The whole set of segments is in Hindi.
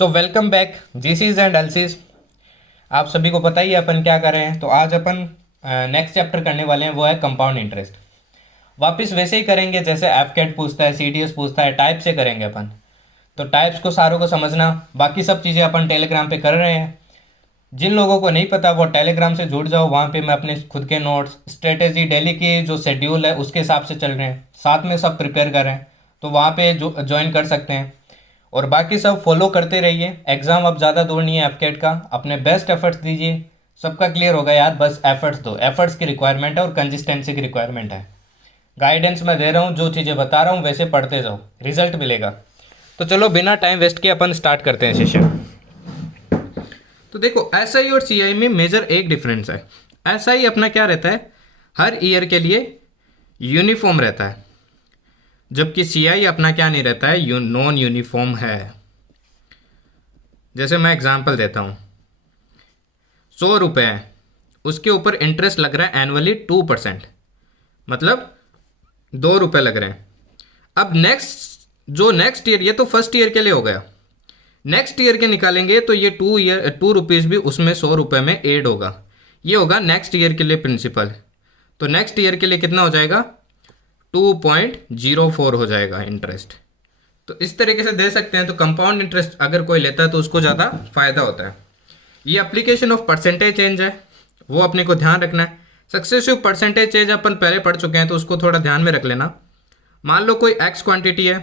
So welcome back GCs and LCs. आप सभी को पता ही है अपन क्या कर रहे हैं। तो आज अपन नेक्स्ट चैप्टर करने वाले हैं, वो है कंपाउंड इंटरेस्ट। वापस वैसे ही करेंगे जैसे एफकेट पूछता है, सीडीएस पूछता है, टाइप से करेंगे अपन। तो टाइप्स को सारों को समझना, बाकी सब चीज़ें अपन टेलीग्राम पे कर रहे हैं। जिन लोगों को नहीं पता वो टेलीग्राम से जुड़ जाओ, वहाँ पे मैं अपने खुद के नोट्स, स्ट्रेटेजी, डेली की जो शेड्यूल है उसके हिसाब से चल रहे हैं, साथ में सब प्रिपेयर कर रहे हैं। तो वहाँ पे जो ज्वाइन कर सकते हैं और बाकी सब फॉलो करते रहिए। एग्ज़ाम अब ज़्यादा दूर नहीं है एफकेट का, अपने बेस्ट एफर्ट्स दीजिए, सबका क्लियर होगा यार। बस एफर्ट्स दो, एफर्ट्स की रिक्वायरमेंट है और कंसिस्टेंसी की रिक्वायरमेंट है। गाइडेंस मैं दे रहा हूँ, जो चीज़ें बता रहा हूँ वैसे पढ़ते जाओ, रिजल्ट मिलेगा। तो चलो बिना टाइम वेस्ट किए अपन स्टार्ट करते हैं सेशन। तो देखो एसआई और सीआई में मेजर एक डिफरेंस है। एसआई अपना क्या रहता है, हर ईयर के लिए यूनिफॉर्म रहता है, जबकि सीआई अपना क्या नहीं रहता है, नॉन यूनिफॉर्म है। जैसे मैं एग्जांपल देता हूँ, 100 रुपये है, उसके ऊपर इंटरेस्ट लग रहा है एनुअली 2%, मतलब 2 रुपये लग रहे हैं। अब नेक्स्ट ईयर, ये तो फर्स्ट ईयर के लिए हो गया, नेक्स्ट ईयर के निकालेंगे तो ये 2 रुपीज़ भी उसमें 100 रुपये में ऐड होगा। ये होगा नेक्स्ट ईयर के लिए प्रिंसिपल। तो नेक्स्ट ईयर के लिए कितना हो जाएगा, 2.04 हो जाएगा इंटरेस्ट। तो इस तरीके से दे सकते हैं। तो कंपाउंड इंटरेस्ट अगर कोई लेता है तो उसको ज़्यादा फायदा होता है। ये एप्लीकेशन ऑफ परसेंटेज चेंज है, वो अपने को ध्यान रखना है। सक्सेसिव परसेंटेज चेंज अपन पहले पढ़ चुके हैं, तो उसको थोड़ा ध्यान में रख लेना। मान लो कोई एक्स क्वांटिटी है,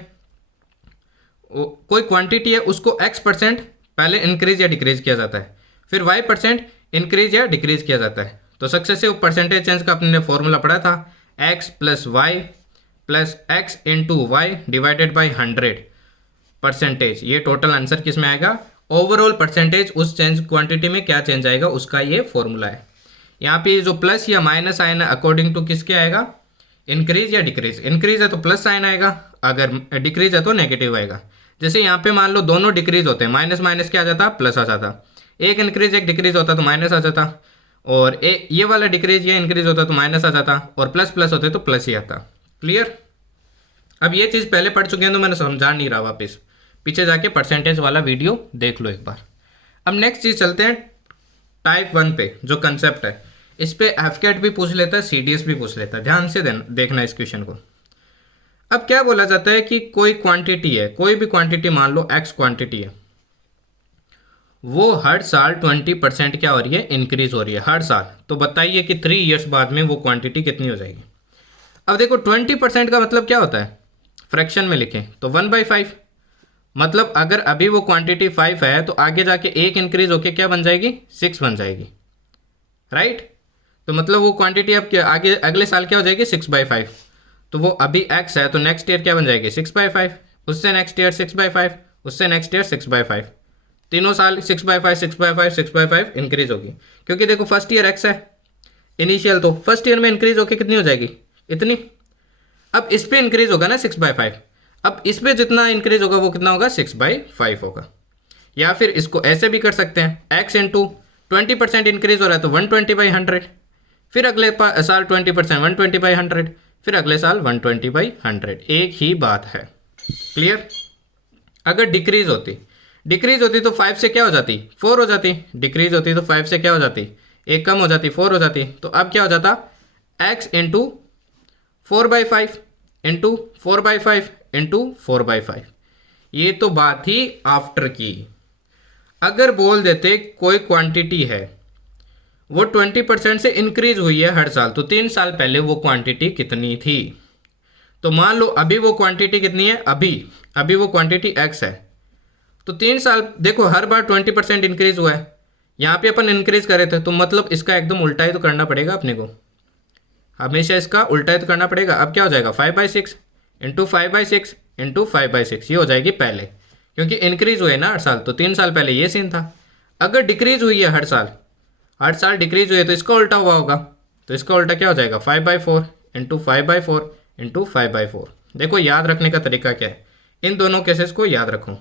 उसको x% पहले इंक्रीज या डिक्रीज किया जाता है, फिर y% इंक्रीज या डिक्रीज किया जाता है। तो सक्सेसिव परसेंटेज चेंज का अपने फॉर्मूला पढ़ा था, x plus Y plus X into Y divided by 100%। ये टोटल आंसर किस में आएगा, ओवरऑल परसेंटेज उस चेंज क्वांटिटी में क्या चेंज आएगा उसका ये फॉर्मूला है। यहाँ पे जो प्लस या माइनस साइन है अकॉर्डिंग टू किसके आएगा, इंक्रीज या डिक्रीज। इंक्रीज है तो प्लस साइन आएगा, अगर डिक्रीज है तो नेगेटिव आएगा। जैसे यहाँ पे मान लो दोनों डिक्रीज होते हैं, माइनस माइनस क्या आ जाता, प्लस आ जाता। एक इंक्रीज एक डिक्रीज होता तो माइनस आ जाता, और ये वाला डिक्रीज ये इंक्रीज होता तो माइनस आ जाता, और प्लस प्लस होते तो प्लस ही आता। क्लियर। अब ये चीज़ पहले पढ़ चुके हैं तो मैंने समझा नहीं रहा, वापस पीछे जाके परसेंटेज वाला वीडियो देख लो एक बार। अब नेक्स्ट चीज़ चलते हैं टाइप 1 पे, जो कंसेप्ट है इस पे एफकेट भी पूछ लेता है, सीडीएस भी पूछ लेता है। ध्यान से देखना इस क्वेश्चन को। अब क्या बोला जाता है कि कोई क्वांटिटी है, कोई भी क्वांटिटी मान लो एक्स क्वांटिटी है, वो हर साल 20% क्या हो रही है, इंक्रीज हो रही है हर साल। तो बताइए कि 3 इयर्स बाद में वो क्वांटिटी कितनी हो जाएगी। अब देखो 20% का मतलब क्या होता है, फ्रैक्शन में लिखें तो 1/5। मतलब अगर अभी वो क्वांटिटी 5 है तो आगे जाके एक इंक्रीज होके क्या बन जाएगी, 6 बन जाएगी, राइट। तो मतलब वो क्वांटिटी अब क्या आगे अगले साल क्या हो जाएगी, 6/5। तो वो अभी x है तो नेक्स्ट ईयर क्या बन जाएगी, 6/5, उससे नेक्स्ट ईयर 6/5, उससे नेक्स्ट ईयर 6/5। तीनों साल 6/5 6/5 6/5 इंक्रीज होगी, क्योंकि देखो फर्स्ट ईयर x है इनिशियल, तो फर्स्ट ईयर में इंक्रीज होके कितनी हो जाएगी, इतनी। अब इस पे इंक्रीज होगा ना 6/5, अब इस पे जितना इंक्रीज होगा वो कितना होगा, 6/5 होगा। या फिर इसको ऐसे भी कर सकते हैं, x इंटू 20% इंक्रीज हो रहा है तो 120/100, फिर अगले साल 20% 120/100, फिर अगले साल 120/100, एक ही बात है। क्लियर। अगर डिक्रीज होती तो 5 से क्या हो जाती, 4 हो जाती। डिक्रीज होती तो 5 से क्या हो जाती, एक कम हो जाती, 4 हो जाती। तो अब क्या हो जाता, x इंटू 4/5 इंटू 4/5 इंटू 4/5। ये तो बात ही आफ्टर की। अगर बोल देते कोई क्वांटिटी है वो 20% से इंक्रीज हुई है हर साल, तो 3 साल पहले वो क्वांटिटी कितनी थी। तो मान लो अभी वो क्वांटिटी कितनी है, अभी वो क्वांटिटी x है, तो 3 साल देखो हर बार 20% इंक्रीज हुआ है। यहाँ पे अपन इंक्रीज करे थे तो मतलब इसका एकदम उल्टा ही तो करना पड़ेगा अपने को, हमेशा इसका उल्टा ही तो करना पड़ेगा। अब क्या हो जाएगा, 5/6 इंटू 5/6 इंटू 5/6, ये हो जाएगी पहले, क्योंकि इंक्रीज हुए ना हर साल, तो 3 साल पहले ये सीन था। अगर डिक्रीज हुई है हर साल डिक्रीज हुई है तो इसका उल्टा हुआ होगा, तो इसका उल्टा क्या हो जाएगा, 5/4 इंटू 5/4 इंटू 5/4। देखो याद रखने का तरीका क्या है, इन दोनों केसेस को याद रखो।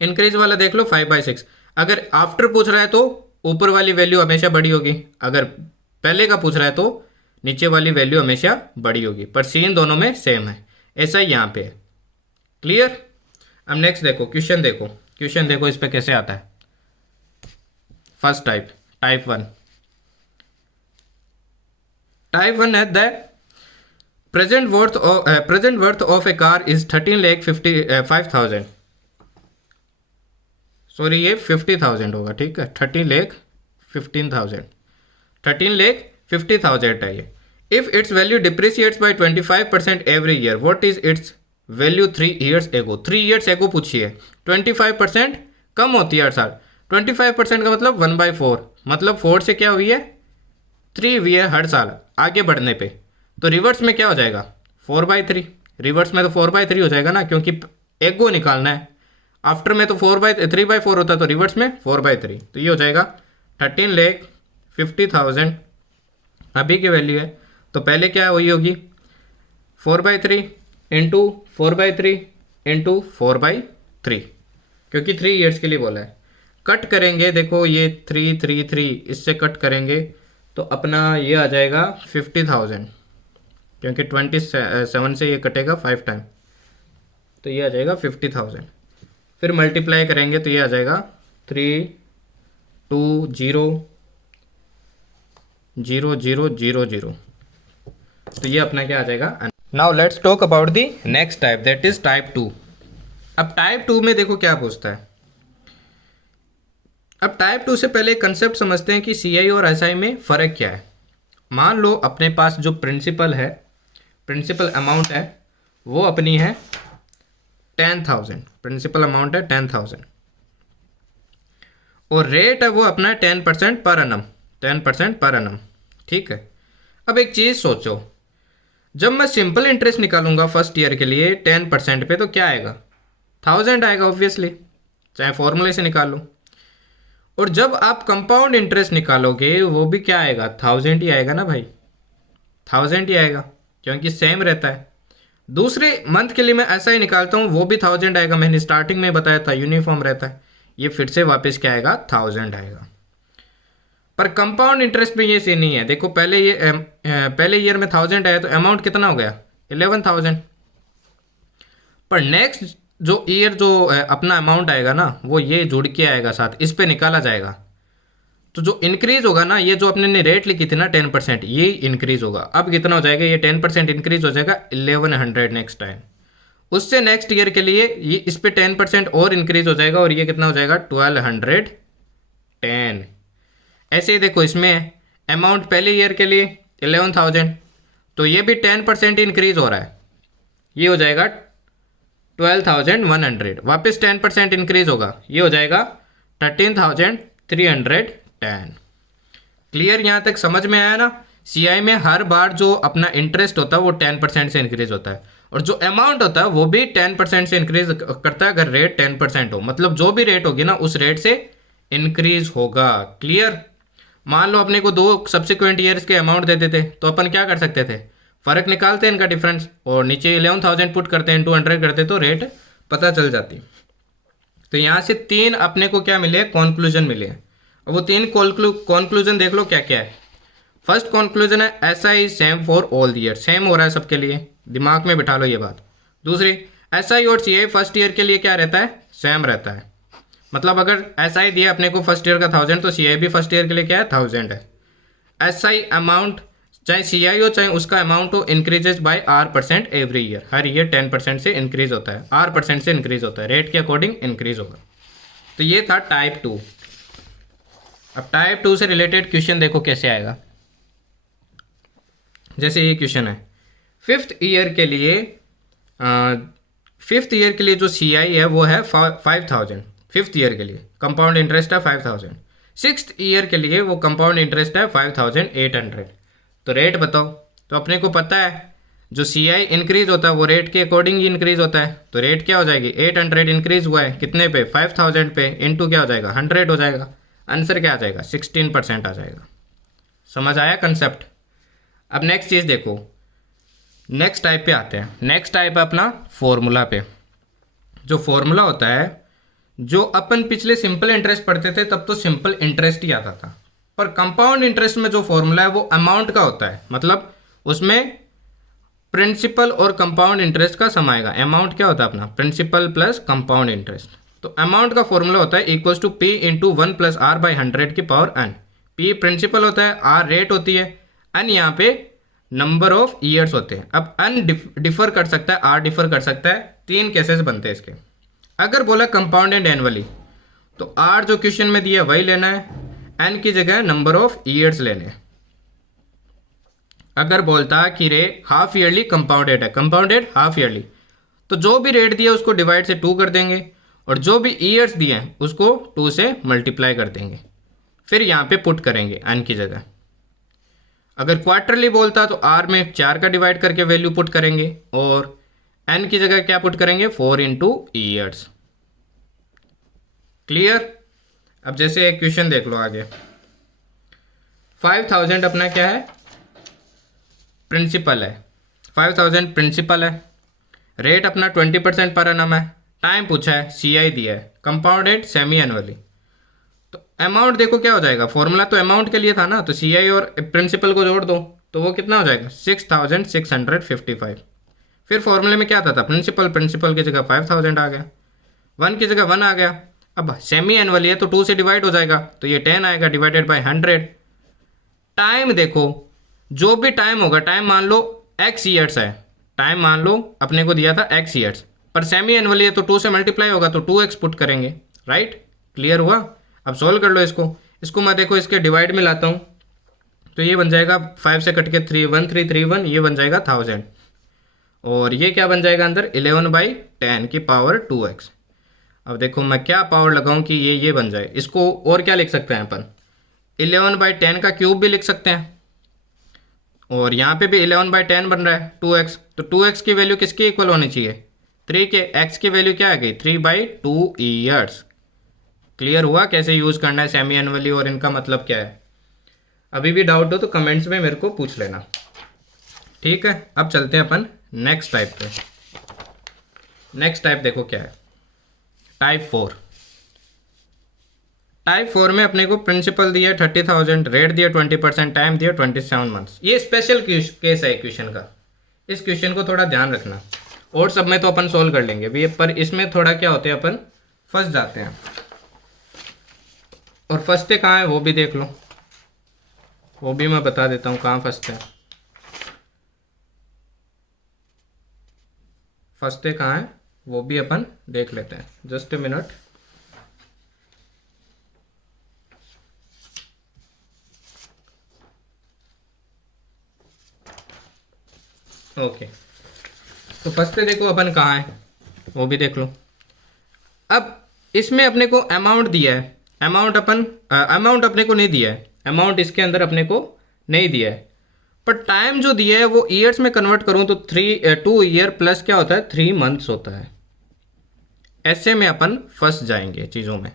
इंक्रीज वाला देख लो 5/6, अगर आफ्टर पूछ रहा है तो ऊपर वाली वैल्यू हमेशा बड़ी होगी, अगर पहले का पूछ रहा है तो नीचे वाली वैल्यू हमेशा बड़ी होगी, पर सीन दोनों में सेम है। ऐसा ही यहाँ पे है। क्लियर। अब नेक्स्ट देखो, क्वेश्चन देखो, क्वेश्चन देखो इस पे कैसे आता है। फर्स्ट टाइप 1 है the present worth of a car is 13,55,000। Sorry ये 50,000 होगा, ठीक है, 13,50,000 है ये। If its value depreciates by 25% every year, what is its value 3 years ago. 3 years एगो पूछिए, 25% कम होती है हर साल। 25% का मतलब 1/4, मतलब 4 से क्या हुई है 3 हुई है हर साल आगे बढ़ने पे। तो रिवर्स में क्या हो जाएगा 4/3, रिवर्स में तो 4/3 हो जाएगा ना, क्योंकि एगो निकालना है। आफ्टर में तो 3/4 होता है, तो रिवर्स में 4/3। तो ये हो जाएगा 13,50,000 अभी की वैल्यू है। तो पहले क्या हुई होगी 4/3 इंटू 4/3 इंटू 4/3, क्योंकि 3 ईयर्स के लिए बोला है। कट करेंगे, देखो ये 3 3 3 इससे कट करेंगे तो अपना ये आ जाएगा 50,000, क्योंकि 27 से ये कटेगा 5 टाइम, तो ये आ जाएगा 50,000। फिर मल्टीप्लाई करेंगे तो ये आ जाएगा 320,000। तो ये अपना क्या आ जाएगा। Now let's talk about the next type, that is type 2। अब टाइप 2 में देखो क्या पूछता है। अब टाइप 2 से पहले कंसेप्ट समझते हैं कि सीआई और एसआई में फ़र्क क्या है। मान लो अपने पास जो प्रिंसिपल अमाउंट है वो अपनी है 10,000, प्रिंसिपल अमाउंट है 10,000 और रेट है वो अपना है 10% पर annum, ठीक है। अब एक चीज़ सोचो, जब मैं सिंपल इंटरेस्ट निकालूंगा फर्स्ट ईयर के लिए 10% पे तो क्या आएगा 1000 आएगा ऑब्वियसली, चाहे फॉर्मूले से निकाल लो। और जब आप कंपाउंड इंटरेस्ट निकालोगे वो भी क्या आएगा 1000 ही आएगा ना भाई, 1000 ही आएगा, क्योंकि सेम रहता है। दूसरे मंथ के लिए मैं ऐसा ही निकालता हूँ, वो भी 1000 आएगा, मैंने स्टार्टिंग में बताया था यूनिफॉर्म रहता है। ये फिर से वापस क्या आएगा 1000 आएगा। पर कंपाउंड इंटरेस्ट में ये सीन नहीं है। देखो पहले ईयर में 1000 आया तो अमाउंट कितना हो गया 11,000, पर नेक्स्ट जो ईयर जो अपना अमाउंट आएगा ना वो ये जुड़ के आएगा साथ, इस पे निकाला जाएगा। तो जो इंक्रीज होगा ना, ये जो अपने ने रेट लिखी थी ना 10%, ये इंक्रीज होगा। अब कितना हो जाएगा, ये 10% इंक्रीज हो जाएगा 1100 नेक्स्ट टाइम। उससे नेक्स्ट ईयर के लिए ये इस पे 10% और इंक्रीज हो जाएगा और ये कितना हो जाएगा 1210। ऐसे ही देखो इसमें अमाउंट पहले ईयर के लिए 11,000, तो ये भी 10% इंक्रीज हो रहा है, ये हो जाएगा 12,100। वापस 10% इंक्रीज होगा, ये हो जाएगा 13,310। क्लियर, यहाँ तक समझ में आया ना। सीआई में हर बार जो अपना इंटरेस्ट होता है वो 10% से इंक्रीज होता है, और जो अमाउंट होता है वो भी 10% से इंक्रीज करता है अगर रेट 10% हो, मतलब जो भी रेट होगी ना उस रेट से इंक्रीज होगा। क्लियर। मान लो अपने को 2 सब्सिक्वेंट ईयर्स के अमाउंट देते थे तो अपन क्या कर सकते थे, फ़र्क निकालते हैं इनका डिफरेंस और नीचे 11,000 पुट करते हैं, 200 करते तो रेट पता चल जाती। तो यहाँ से 3 अपने को क्या मिले, कॉन्क्लूजन मिले। अब वो 3 कॉन्क्लूजन देख लो क्या क्या है। फर्स्ट कॉन्क्लूजन है ऐसा ही same for all the year, same हो रहा है सबके लिए, दिमाग में बिठा लो ये बात। दूसरी एसआई और सीआई फर्स्ट ईयर के लिए क्या रहता है, सेम रहता है। मतलब अगर एसआई दिया अपने को फर्स्ट ईयर का 1000 तो सीआई भी फर्स्ट ईयर के लिए क्या है 1000 है। एसआई अमाउंट चाहे सीआई हो चाहे उसका अमाउंट हो increases by R% every year, her year 10% से इंक्रीज होता है, R% से इंक्रीज होता है, रेट के अकॉर्डिंग इंक्रीज होगा। तो ये था टाइप 2। अब टाइप 2 से रिलेटेड क्वेश्चन देखो कैसे आएगा। जैसे ये क्वेश्चन है, फिफ्थ ईयर के लिए जो सीआई है वो है 5,000, फिफ्थ ईयर के लिए कंपाउंड इंटरेस्ट है 5,000। सिक्स्थ ईयर के लिए वो कंपाउंड इंटरेस्ट है 5,800। तो रेट बताओ। तो अपने को पता है जो सीआई इंक्रीज होता है वो रेट के अकॉर्डिंग ही इंक्रीज होता है, तो रेट क्या हो जाएगी 800 इंक्रीज हुआ है कितने पे 5,000 पे, इंटू क्या हो जाएगा 100 हो जाएगा। आंसर क्या आ जाएगा 16% आ जाएगा। समझ आया कंसेप्ट। अब नेक्स्ट चीज़ देखो, नेक्स्ट टाइप पे आते हैं। नेक्स्ट टाइप है अपना फॉर्मूला पे। जो फॉर्मूला होता है, जो अपन पिछले सिंपल इंटरेस्ट पढ़ते थे तब तो सिंपल इंटरेस्ट ही आता था, पर कंपाउंड इंटरेस्ट में जो फॉर्मूला है वो अमाउंट का होता है, मतलब उसमें प्रिंसिपल और कंपाउंड इंटरेस्ट का सम आएगा। अमाउंट क्या होता है अपना प्रिंसिपल प्लस कंपाउंड इंटरेस्ट। तो अमाउंट का फॉर्मूला होता है equals to P into 1+r/100 की पावर n। पी प्रिंसिपल होता है, आर रेट होती है, एन यहाँ पे नंबर ऑफ ईयर्स होते हैं। अब एन डिफर कर सकता है, आर डिफर कर सकता है। 3 केसेस बनते हैं इसके। अगर बोला कंपाउंडेड एनुअली तो आर जो क्वेश्चन में दिया वही लेना है, एन की जगह नंबर ऑफ ईयर्स लेने हैं। अगर बोलता कि रे हाफ ईयरली कंपाउंडेड है, कंपाउंडेड हाफ ईयरली, तो जो भी रेट दिया उसको डिवाइड से 2 कर देंगे और जो भी ईयर्स दिए हैं उसको 2 से मल्टीप्लाई कर देंगे, फिर यहाँ पे पुट करेंगे एन की जगह। अगर क्वार्टरली बोलता तो आर में 4 का डिवाइड करके वैल्यू पुट करेंगे और एन की जगह क्या पुट करेंगे 4 इंटू ईयर्स। क्लियर। अब जैसे एक क्वेश्चन देख लो आगे। 5000 अपना क्या है, प्रिंसिपल है। 5000 प्रिंसिपल है, रेट अपना 20% पर एनम है, टाइम पूछा है, सीआई दिया है, कंपाउंडेड सेमी एनुअली। तो अमाउंट देखो क्या हो जाएगा, फॉर्मूला तो अमाउंट के लिए था ना, तो सीआई और प्रिंसिपल को जोड़ दो तो वो कितना हो जाएगा 6655। फिर फॉर्मूले में क्या था प्रिंसिपल, प्रिंसिपल की जगह 5000 आ गया, 1 की जगह 1 आ गया। अब सेमी एनुअली है तो 2 से डिवाइड हो जाएगा तो ये 10 आएगा डिवाइडेड बाय 100। टाइम देखो, जो भी टाइम होगा, टाइम मान लो x ईयर्स है, टाइम मान लो अपने को दिया था x ईयर्स, पर सेमी एनुअली है तो 2 से मल्टीप्लाई होगा तो 2x पुट करेंगे। राइट, क्लियर हुआ। अब सोल्व कर लो इसको मैं देखो इसके डिवाइड में लाता हूँ तो ये बन जाएगा 5 से कट के 1331, ये बन जाएगा 1000 और ये क्या बन जाएगा अंदर 11/10 की पावर 2x। अब देखो मैं क्या पावर लगाऊं कि ये बन जाए। इसको और क्या लिख सकते हैं अपन, 11/10 का क्यूब भी लिख सकते हैं और यहाँ पे भी 11/10 बन रहा है 2x, तो 2x की वैल्यू किसके इक्वल होनी चाहिए 3 के, x की वैल्यू क्या आ गई 3/2 ईयर्स। क्लियर हुआ कैसे यूज़ करना है सेमी एनुअली और इनका मतलब क्या है। अभी भी डाउट हो तो कमेंट्स में मेरे को पूछ लेना। ठीक है, अब चलते हैं अपन नेक्स्ट टाइप पे। नेक्स्ट टाइप देखो क्या है, टाइप 4। टाइप 4 में अपने को प्रिंसिपल दिया 30,000, रेट दिया 20%, टाइम दिया 27 मंथ्स। ये स्पेशल केस है क्वेश्चन का, इस क्वेश्चन को थोड़ा ध्यान रखना। और सब में तो अपन सोल्व कर लेंगे भी, पर इसमें थोड़ा क्या होते हैं अपन फंस जाते हैं। और फंसते कहाँ है वो भी देख लो, वो भी मैं बता देता हूँ कहाँ फंसते हैं। फंसते कहाँ है वो भी अपन देख लेते हैं, जस्ट ए मिनट। ओके, तो फंसते देखो अपन कहाँ है वो भी देख लो। अब इसमें अपने को अमाउंट दिया है, अमाउंट अपने को नहीं दिया है, अमाउंट इसके अंदर अपने को नहीं दिया है, पर टाइम जो दिया है वो ईयर्स में कन्वर्ट करूँ तो 2 ईयर प्लस क्या होता है 3 मंथ्स होता है। ऐसे में अपन फंस जाएंगे चीज़ों में,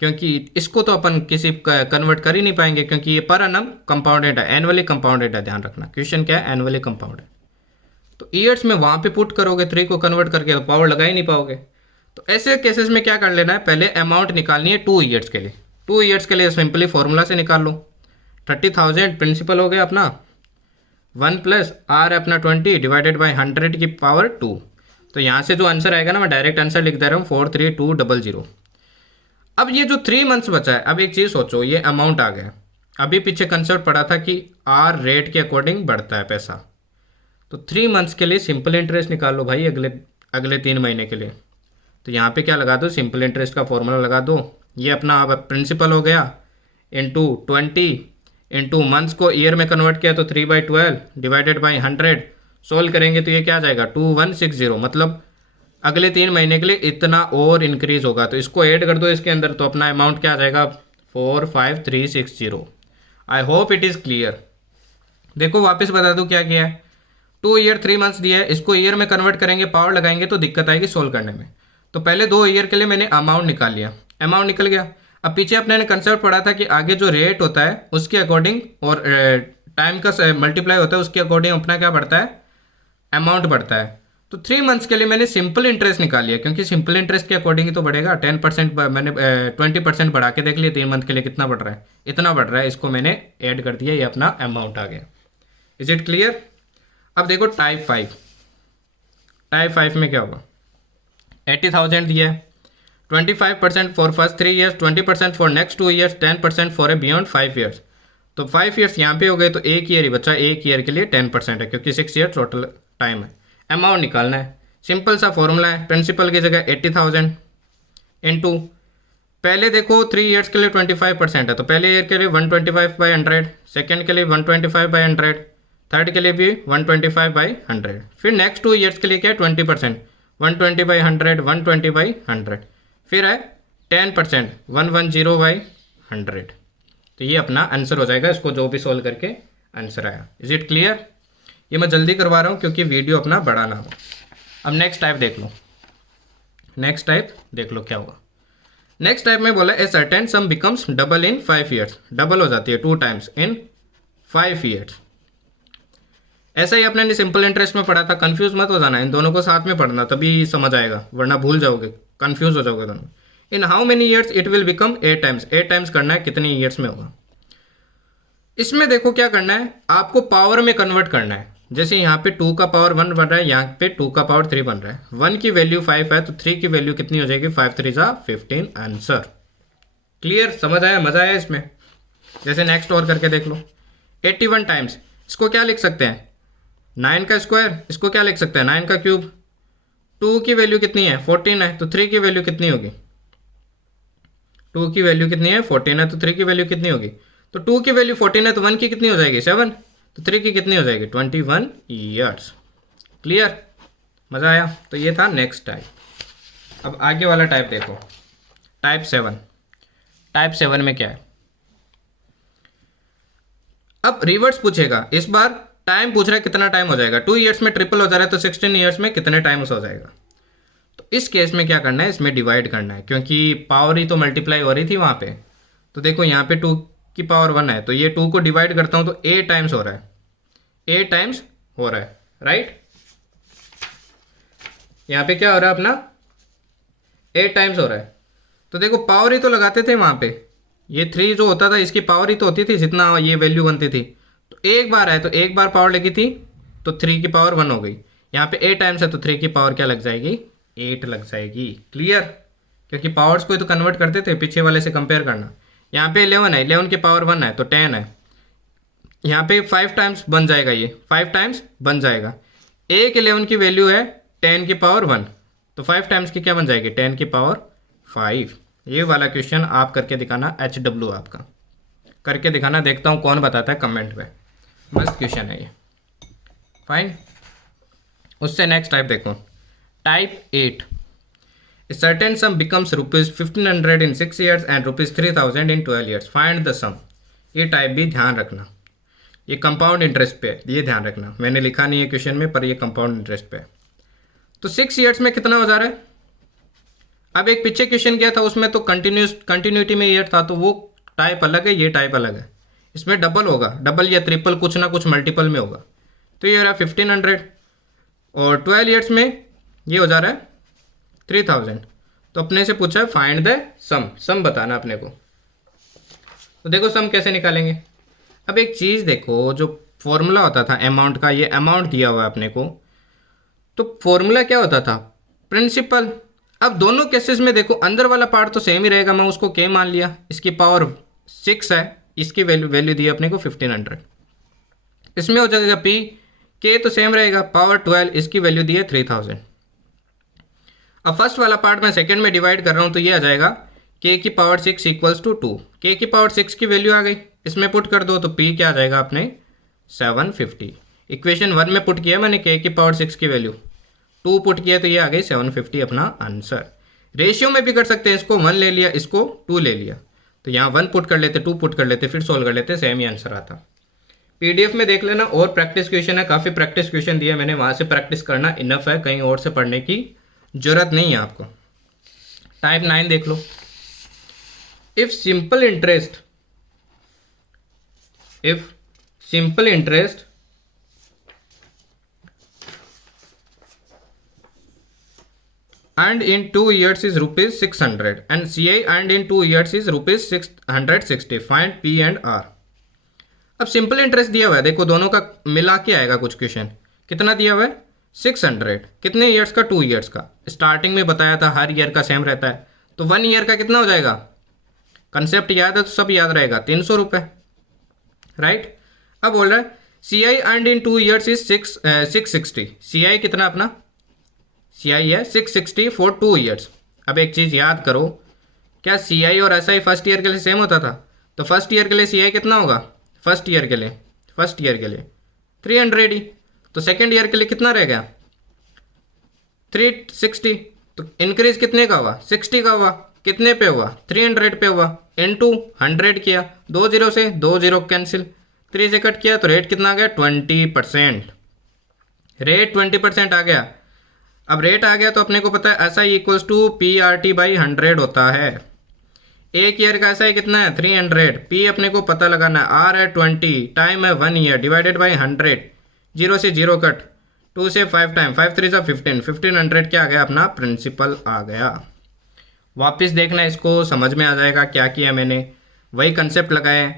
क्योंकि इसको तो अपन किसी कन्वर्ट कर ही नहीं पाएंगे, क्योंकि ये पर एनम कंपाउंडेड है, एनुअली कंपाउंडेड है। ध्यान रखना क्वेश्चन क्या है, एनुअली कंपाउंडेड। तो ईयर्स में वहाँ पे पुट करोगे 3 को कन्वर्ट करके तो पावर लगा ही नहीं पाओगे। तो ऐसे केसेस में क्या कर लेना है, पहले अमाउंट निकालनी है 2 ईयर्स के लिए। 2 ईयर्स के लिए सिंपली फॉर्मूला से निकाल लो। 30,000 प्रिंसिपल हो गया अपना, 1 प्लस आर है अपना 20 डिवाइडेड बाई 100 की पावर 2। तो यहाँ से जो आंसर आएगा ना, मैं डायरेक्ट आंसर लिख दे रहा हूँ 43200। अब ये जो 3 मंथ्स बचा है, अब एक चीज़ सोचो, ये अमाउंट आ गया। अभी पीछे कंसेप्ट पढ़ा था कि आर रेट के अकॉर्डिंग बढ़ता है पैसा, तो 3 मंथ्स के लिए सिंपल इंटरेस्ट निकाल लो भाई, अगले 3 महीने के लिए। तो यहाँ पे क्या लगा दो, सिंपल इंटरेस्ट का फॉर्मूला लगा दो। ये अपना अब प्रिंसिपल हो गया इंटू 20 इंटू मंथ्स को ईयर में कन्वर्ट किया तो 3/12 डिवाइडेड बाई 100। सोल्व करेंगे तो ये क्या आ जाएगा 2160, मतलब अगले 3 महीने के लिए इतना और इंक्रीज होगा। तो इसको ऐड कर दो इसके अंदर, तो अपना अमाउंट क्या आ जाएगा 45360। I hope it is clear. देखो वापस बता दूँ क्या किया है, 2 ईयर 3 मंथ्स दिया है, इसको ईयर में कन्वर्ट करेंगे, पावर लगाएंगे तो दिक्कत आएगी सोल्व करने में। तो पहले 2 ईयर के लिए मैंने अमाउंट निकाल लिया, अमाउंट निकल गया। अब पीछे अपने ने कंसेप्ट पढ़ा था कि आगे जो रेट होता है उसके अकॉर्डिंग और टाइम का मल्टीप्लाई होता है उसके अकॉर्डिंग अपना क्या बढ़ता है, अमाउंट बढ़ता है। तो 3 मंथ्स के लिए मैंने सिंपल इंटरेस्ट निकाल लिया, क्योंकि सिंपल इंटरेस्ट के अकॉर्डिंग ही तो बढ़ेगा। 10% मैंने 20% बढ़ा के देख लिया 3 मंथ के लिए कितना बढ़ रहा है, इतना बढ़ रहा है, इसको मैंने ऐड कर दिया, ये अपना अमाउंट आ गया। Is it clear. अब देखो टाइप 5 में क्या होगा, 80,000 दिया है, 25% for first 3 years, 20% for next 2 years, 10% for a beyond 5 years. तो 5 ईयर्स यहाँ पे हो गए, तो एक ईयर ही बचा, एक ईयर के लिए 10% है क्योंकि 6 ईयर टोटल टाइम है। अमाउंट निकालना है, सिंपल सा फॉर्मूला है, प्रिंसिपल की जगह 80,000 इंटू, पहले देखो 3 ईयर्स के लिए 25% है, तो पहले ईयर के लिए 125/100, सेकेंड के लिए 125/100, थर्ड के लिए भी 125/100, फिर नेक्स्ट 2 ईयर्स के लिए क्या है 20%, 120/100, 120/100, फिर है 10%, 110/100। तो ये अपना आंसर हो जाएगा, इसको जो भी सॉल्व करके आंसर आया। Is it clear? ये मैं जल्दी करवा रहा हूँ क्योंकि वीडियो अपना बड़ा ना हो। अब नेक्स्ट टाइप देख लो, नेक्स्ट टाइप देख लो क्या हुआ। नेक्स्ट टाइप में बोला a certain sum becomes double in 5 years, double हो जाती है 2 टाइम्स इन 5 ईयर्स। ऐसा ही अपने ने सिंपल इंटरेस्ट में पढ़ा था, कंफ्यूज मत हो जाना, इन दोनों को साथ में पढ़ना तभी समझ आएगा, वरना भूल जाओगे, कंफ्यूज हो जाओगे दोनों। In how many years it will become 8 times, 8 times करना है, कितने ईयर्स में होगा। इसमें देखो क्या करना है, आपको पावर में कन्वर्ट करना है। जैसे यहाँ पे 2 का पावर 1 बन रहा है, यहाँ पे 2 का पावर 3 बन रहा है, 1 की वैल्यू 5 है तो 3 की वैल्यू कितनी हो जाएगी, 5 3 जा 15 आंसर। क्लियर? समझ आया? मजा आया इसमें? जैसे नेक्स्ट और करके देख लो, 81 टाइम्स, इसको क्या लिख सकते हैं 9 का स्क्वायर, इसको क्या लिख सकते हैं 9 का क्यूब। 2 की वैल्यू कितनी है 14 है, तो 3 की वैल्यू कितनी होगी, 2 की वैल्यू कितनी है 14 है, तो 3 की वैल्यू कितनी होगी, तो 2 की वैल्यू 14 है तो 1 की कितनी हो जाएगी 7, तो 3 की कितनी हो जाएगी 21 ईयर्स। क्लियर? मज़ा आया? तो ये था नेक्स्ट टाइप। अब आगे वाला टाइप देखो, टाइप 7। टाइप 7 में क्या है, अब रिवर्स पूछेगा, इस बार टाइम पूछ रहा है कितना टाइम हो जाएगा, 2 ईयर्स में ट्रिपल हो जा रहा है तो 16 ईयर्स में कितने टाइम्स हो जाएगा। तो इस केस में क्या करना है, इसमें डिवाइड करना है, क्योंकि पावर ही तो मल्टीप्लाई हो रही थी वहाँ पे। तो देखो यहाँ पे 2 की पावर 1 है, तो ये 2 को डिवाइड करता हूँ तो 8 टाइम्स हो रहा है, 8 टाइम्स हो रहा है, राइट। यहाँ पे क्या हो रहा है अपना 8 टाइम्स हो रहा है। तो देखो पावर ही तो लगाते थे वहाँ पे, ये 3 जो होता था इसकी पावर ही तो होती थी जितना ये वैल्यू बनती थी। तो एक बार है तो एक बार पावर लगी थी तो 3 की पावर 1 हो गई, यहाँ पे 8 टाइम्स है तो 3 की पावर क्या लग जाएगी 8 लग जाएगी। क्लियर? क्योंकि पावर्स को ही तो कन्वर्ट करते थे, पीछे वाले से कंपेयर करना। यहाँ पे 11 है, 11 की पावर 1 है तो 10 है, यहाँ पे 5 टाइम्स बन जाएगा, ये 5 टाइम्स बन जाएगा। एक 11 की वैल्यू है 10 की पावर 1, तो 5 टाइम्स की क्या बन जाएगी 10 की पावर 5। ये वाला क्वेश्चन आप करके दिखाना, HW आपका करके दिखाना, देखता हूँ कौन बताता है कमेंट में। मस्त क्वेश्चन है ये, फाइन। उससे नेक्स्ट टाइप देखो, type 8। Certain sum becomes ₹1500 in 6 years and ₹3000 in 12 years, find the sum. ये टाइप भी ध्यान रखना, ये कंपाउंड इंटरेस्ट पे है, ये ध्यान रखना, मैंने लिखा नहीं है क्वेश्चन में पर ये कंपाउंड इंटरेस्ट पे है। तो 6 ईयर्स में कितना हो जा रहा है। अब एक पीछे क्वेश्चन किया था उसमें तो कंटिन्यूटी में ईयर था, तो वो टाइप अलग है, ये टाइप अलग है। इसमें डबल होगा, डबल या ट्रिपल कुछ ना कुछ मल्टीपल में होगा। तो ये हो रहा है 1500 और 12 ईयर्स में ये हो जा रहा है 3000। तो अपने से पूछा है फाइंड द सम, सम बताना अपने को। तो देखो सम कैसे निकालेंगे। अब एक चीज़ देखो, जो फॉर्मूला होता था अमाउंट का, ये अमाउंट दिया हुआ है अपने को, तो फॉर्मूला क्या होता था प्रिंसिपल। अब दोनों केसेस में देखो अंदर वाला पार्ट तो सेम ही रहेगा, मैं उसको के मान लिया, इसकी पावर 6 है, इसकी वैल्यू दी अपने को 1500। इसमें हो जाएगा पी, के तो सेम रहेगा, पावर 12, इसकी वैल्यू दी है 3000। अब फर्स्ट वाला पार्ट मैं सेकंड में डिवाइड कर रहा हूँ, तो ये आ जाएगा के की पावर 6 इक्वल्स टू 2। के की पावर 6 की वैल्यू आ गई, इसमें पुट कर दो तो पी क्या आ जाएगा अपने 750। इक्वेशन 1 में पुट किया मैंने के की पावर 6 की वैल्यू, 2 पुट किया तो ये आ गई 750 अपना आंसर। रेशियो में भी कर सकते हैं, इसको 1 ले लिया, इसको 2 ले लिया, तो यहाँ 1 पुट कर लेते, 2 पुट कर लेते, फिर सोल्व कर लेते, सेम ही आंसर आता। पीडीएफ में देख लेना, और प्रैक्टिस क्वेश्चन है, काफ़ी प्रैक्टिस क्वेश्चन दिया मैंने, वहाँ से प्रैक्टिस करना इनफ है, कहीं और से पढ़ने की जरूरत नहीं है आपको। टाइप 9 देख लो। If simple interest and in 2 years is ₹600 and CI and in 2 years is ₹660, find P and R। अब सिंपल इंटरेस्ट दिया हुआ है, देखो दोनों का मिला के आएगा कुछ क्वेश्चन। कितना दिया हुआ है 600, कितने ईयर्स का 2 ईयर्स का। स्टार्टिंग में बताया था हर ईयर का सेम रहता है, तो 1 ईयर का कितना हो जाएगा, कंसेप्ट याद है तो सब याद रहेगा, 300 रुपये, राइट। अब बोल रहा है सी आई अर्नड इन 2 ईयर्स इज 660। सी आई कितना अपना, सी आई है 660 फॉर 2 ईयर्स। अब एक चीज़ याद करो, क्या सी आई और एस आई फर्स्ट ईयर के लिए सेम होता था? तो फर्स्ट ईयर के लिए सी आई कितना होगा, फर्स्ट ईयर के लिए 300 ही। तो सेकेंड ईयर के लिए कितना रह गया, 360। तो इंक्रीज कितने का हुआ, 60 का हुआ। कितने पे हुआ, 300 पे हुआ, इनटू 100 किया, 2 जीरो से 2 जीरो कैंसिल, 3 से कट किया तो रेट कितना आ गया, 20%। रेट 20% आ गया। अब रेट आ गया तो अपने को पता है S I equals to P R T by 100 होता है। एक ईयर का एस आई कितना है, 300, पी अपने को पता लगाना है, आर है 20, टाइम है 1 ईयर, डिवाइडेड बाई 100, 0 से 0 कट, 2 से 5 टाइम, 5 3 से 15, 1500 क्या आ गया अपना प्रिंसिपल आ गया। वापस देखना, इसको समझ में आ जाएगा क्या किया मैंने, वही कंसेप्ट लगाए।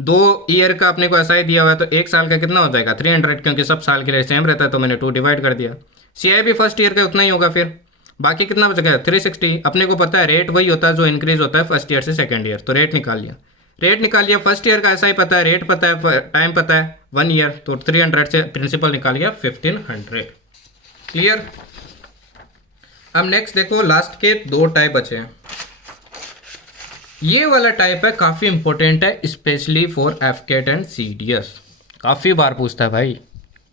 2 ईयर का अपने को एस आई दिया हुआ है तो 1 साल का कितना हो जाएगा 300, क्योंकि सब साल के लिए सेम रहता है तो मैंने 2 डिवाइड कर दिया। सी आई भी फर्स्ट ईयर का उतना ही होगा, फिर बाकी कितना बच गया 360। अपने को पता है रेट वही होता है जो इंक्रीज होता है फर्स्ट ईयर से सेकेंड ईयर, तो रेट निकाल लिया। फर्स्ट ईयर का ऐसा ही पता है, रेट पता है, टाइम पता है 1 ईयर, तो 300 से प्रिंसिपल निकाल गया 1500। क्लियर। अब नेक्स्ट देखो, लास्ट के 2 टाइप बचे हैं। ये वाला टाइप है काफ़ी इंपॉर्टेंट है, स्पेशली फॉर एफकेट एंड सीडीएस। काफ़ी बार पूछता है भाई,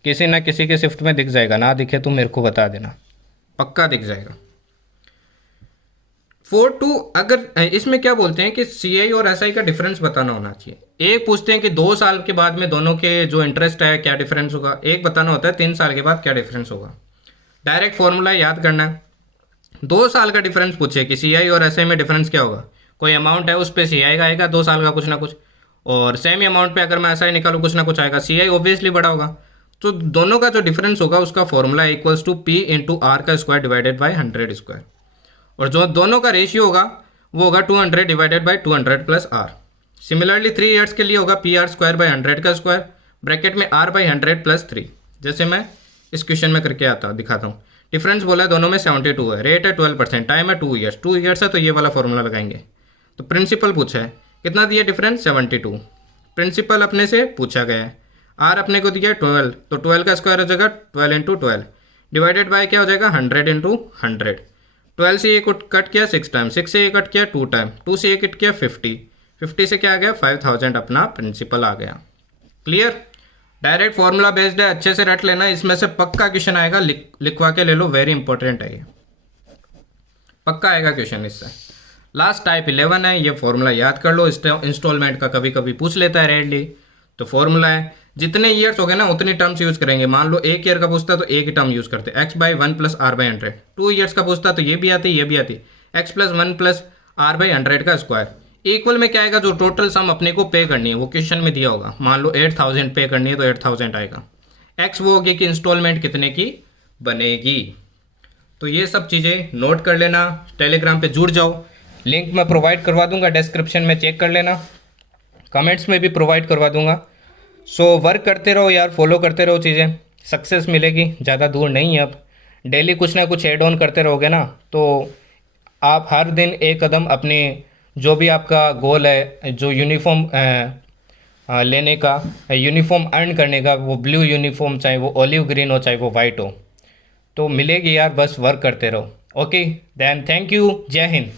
किसी ना किसी के शिफ्ट में दिख जाएगा, ना दिखे तो मेरे को बता देना, पक्का दिख जाएगा। 4-2, अगर इसमें क्या बोलते हैं कि सीआई और एसआई का डिफरेंस बताना होना चाहिए। एक पूछते हैं कि 2 साल के बाद में दोनों के जो इंटरेस्ट है क्या डिफरेंस होगा, एक बताना होता है 3 साल के बाद क्या डिफरेंस होगा। डायरेक्ट फॉर्मूला याद करना है। 2 साल का डिफरेंस पूछे कि सीआई और एसआई में डिफरेंस क्या होगा, कोई अमाउंट है उस पर सीआई का आएगा 2 साल का कुछ ना कुछ, और सेम अमाउंट पे अगर मैं एसआई निकालूँ कुछ ना कुछ आएगा, सीआई ऑब्वियसली बड़ा होगा। तो दोनों का जो डिफरेंस होगा उसका formula equals to P into R का स्क्वायर डिवाइडेड बाई 100 स्क्वायर, और जो दोनों का रेशियो होगा वो होगा 200 divided by 200 plus R. Similarly 3 years के लिए होगा पी आर स्क्वायर बाई 100 का स्क्वायर, ब्रैकेट में आर बाई 100 प्लस 3, जैसे मैं इस क्वेश्चन में करके दिखाता हूँ। डिफरेंस बोला है दोनों में 72 है, रेट है 12%, टाइम है 2 ईयर्स, 2 ईयर्स है तो ये वाला फॉर्मूला लगाएंगे। तो प्रिंसिपल पूछा है कितना दिया डिफरेंस 72, प्रिंसिपल अपने से पूछा गया है, आर अपने को दिया 12, तो 12 का स्क्वायर हो जाएगा 12 इंटू 12 डिवाइडेड बाय क्या हो जाएगा 100 इंटू 100। 12 से ये कट किया 6 टाइम, 6 से ये कट किया 2 टाइम, 2 से ये कट किया 50, 50 से क्या आ गया 5000 अपना प्रिंसिपल आ गया। क्लियर। डायरेक्ट फॉर्मूला बेस्ड है, अच्छे से रट लेना, इसमें से पक्का क्वेश्चन आएगा, लिखवा के ले लो, वेरी इंपॉर्टेंट है ये, पक्का आएगा क्वेश्चन इससे। लास्ट टाइप 11 है, ये फॉर्मूला याद कर लो, इंस्टॉलमेंट का कभी कभी पूछ लेता है रेडली। तो फॉर्मूला है जितने ईयर्स हो गए ना उतनी टर्म्स यूज करेंगे। मान लो 1 ईयर का पूछता तो एक ही टर्म यूज करते, X by 1 plus R by 100। 2 years का पूछता तो ये भी आती X plus 1 plus R by 100 का स्क्वायर। इक्वल में क्या आएगा, जो टोटल सम अपने को पे करनी है वो क्वेश्चन में दिया होगा। मान लो 8000 पे करनी है तो 8000 आएगा। एक्स वो होगी कि इंस्टॉलमेंट कितने की बनेगी। तो ये सब चीज़ें नोट कर लेना, टेलीग्राम पे जुड़ जाओ, लिंक मैं प्रोवाइड करवा दूंगा डिस्क्रिप्शन में, चेक कर लेना, कमेंट्स में भी प्रोवाइड करवा दूंगा। सो वर्क करते रहो यार, फॉलो करते रहो चीज़ें, सक्सेस मिलेगी, ज़्यादा दूर नहीं है। अब डेली कुछ ना कुछ ऐड ऑन करते रहोगे ना तो आप हर दिन एक कदम अपने जो भी आपका गोल है, जो यूनिफॉर्म लेने का, यूनिफॉर्म अर्न करने का, वो ब्लू यूनिफॉर्म चाहे वो ऑलिव ग्रीन हो चाहे वो वाइट हो, तो मिलेगी यार, बस वर्क करते रहो। ओके देन, थैंक यू, जय हिंद।